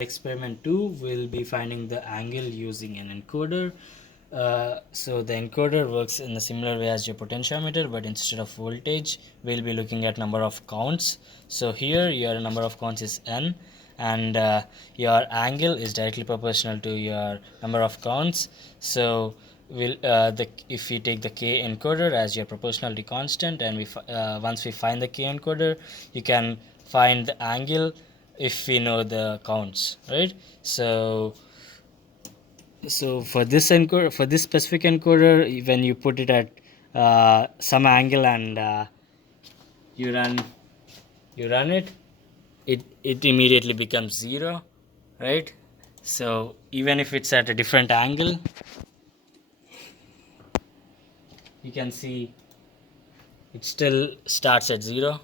Experiment 2 will be finding the angle using an encoder. So the encoder works in a similar way as your potentiometer, but instead of voltage we'll be looking at number of counts. So here your number of counts is n, and your angle is directly proportional to your number of counts. So if we take the k encoder as your proportionality constant, and once we find the k encoder, you can find the angle if we know the counts, right? So for this encoder, for this specific encoder, when you put it at some angle and you run you run it immediately becomes 0, right? So even if it's at a different angle, you can see it still starts at 0,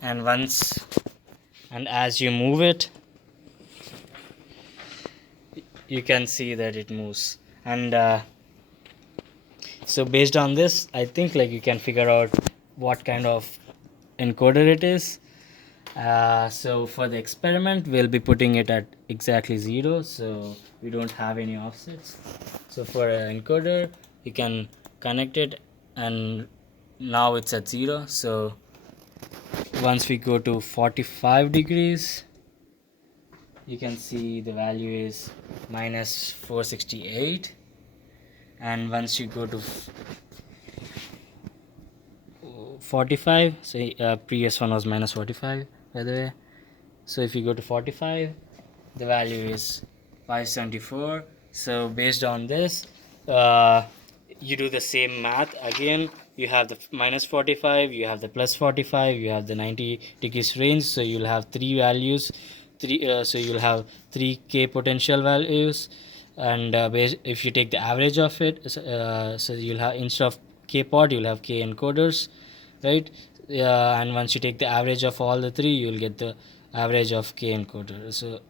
and as you move it, you can see that it moves. And so based on this, I think like you can figure out what kind of encoder it is. So for the experiment, we'll be putting it at exactly 0, so we don't have any offsets. So for an encoder, you can connect it, and now it's at 0. So once we go to 45 degrees, you can see the value is minus 468. And once you go to 45, so previous one was minus 45, by the way. So if you go to 45, the value is 574. So based on this, you do the same math again. You have the minus 45, you have the plus 45, you have the 90 degrees range. So you'll have three values, so you'll have 3k potential values. And if you take the average of it, so you'll have, instead of k pod, you'll have k encoders, right? And once you take the average of all the three, you'll get the average of k encoder. So,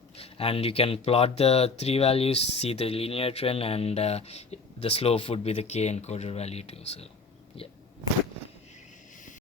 and you can plot the three values, see the linear trend, and the slope would be the k encoder value too. So